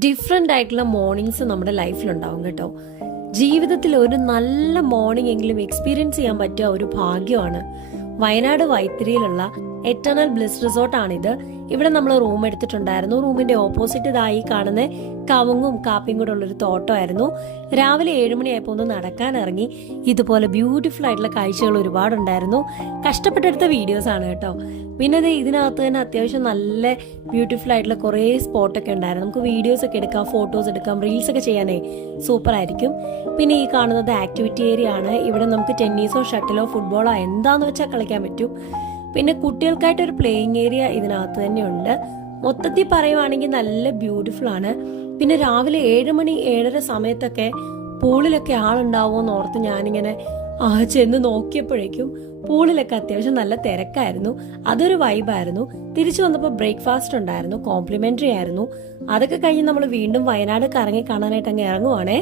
Different ആയിട്ടുള്ള mornings നമ്മുടെ ലൈഫിലുണ്ടാവും കേട്ടോ. ജീവിതത്തിൽ ഒരു നല്ല മോർണിംഗ് എങ്കിലും എക്സ്പീരിയൻസ് ചെയ്യാൻ പറ്റിയ ഒരു ഭാഗ്യമാണ്. വയനാട് വൈത്തിരിയിലുള്ള എറ്റേണൽ ബ്ലിസ് റിസോർട്ടാണിത്. ഇവിടെ നമ്മൾ റൂം എടുത്തിട്ടുണ്ടായിരുന്നു. റൂമിന്റെ ഓപ്പോസിറ്റ് ഇതായി കാണുന്ന കവുങ്ങും കാപ്പിയും കൂടെ ഉള്ളൊരു തോട്ടമായിരുന്നു. രാവിലെ 7 മണിയായപ്പോൾ ഒന്ന് നടക്കാൻ ഇറങ്ങി. ഇതുപോലെ ബ്യൂട്ടിഫുൾ ആയിട്ടുള്ള കാഴ്ചകൾ ഒരുപാടുണ്ടായിരുന്നു. കഷ്ടപ്പെട്ടെടുത്ത വീഡിയോസ് ആണ് കേട്ടോ. പിന്നെ ഇതിനകത്ത് തന്നെ അത്യാവശ്യം നല്ല ബ്യൂട്ടിഫുൾ ആയിട്ടുള്ള കുറേ സ്പോട്ടൊക്കെ ഉണ്ടായിരുന്നു. നമുക്ക് വീഡിയോസ് ഒക്കെ എടുക്കാം, ഫോട്ടോസ് എടുക്കാം, റീൽസ് ഒക്കെ ചെയ്യാനേ സൂപ്പർ ആയിരിക്കും. പിന്നെ ഈ കാണുന്നത് ആക്ടിവിറ്റി ഏരിയ ആണ്. ഇവിടെ നമുക്ക് ടെന്നീസോ ഷട്ടിലോ ഫുട്ബോളോ എന്താന്ന് വെച്ചാൽ കളിക്കാൻ പറ്റും. പിന്നെ കുട്ടികൾക്കായിട്ട് ഒരു പ്ലേയിങ് ഏരിയ ഇതിനകത്ത് തന്നെ ഉണ്ട്. മൊത്തത്തിൽ പറയുവാണെങ്കിൽ നല്ല ബ്യൂട്ടിഫുൾ ആണ്. പിന്നെ രാവിലെ 7 മണി 7:30 സമയത്തൊക്കെ പൂളിലൊക്കെ ആളുണ്ടാവുമോ എന്ന് ഓർത്ത് ഞാനിങ്ങനെ ചെന്ന് നോക്കിയപ്പോഴേക്കും പൂളിലൊക്കെ അത്യാവശ്യം നല്ല തിരക്കായിരുന്നു. അതൊരു വൈബായിരുന്നു. തിരിച്ചു വന്നപ്പോൾ ബ്രേക്ക്ഫാസ്റ്റ് ഉണ്ടായിരുന്നു, കോംപ്ലിമെന്ററി ആയിരുന്നു. അതൊക്കെ കഴിഞ്ഞ് നമ്മൾ വീണ്ടും വയനാട് കറങ്ങി കാണാനായിട്ട് അങ്ങ് ഇറങ്ങുവാണേ.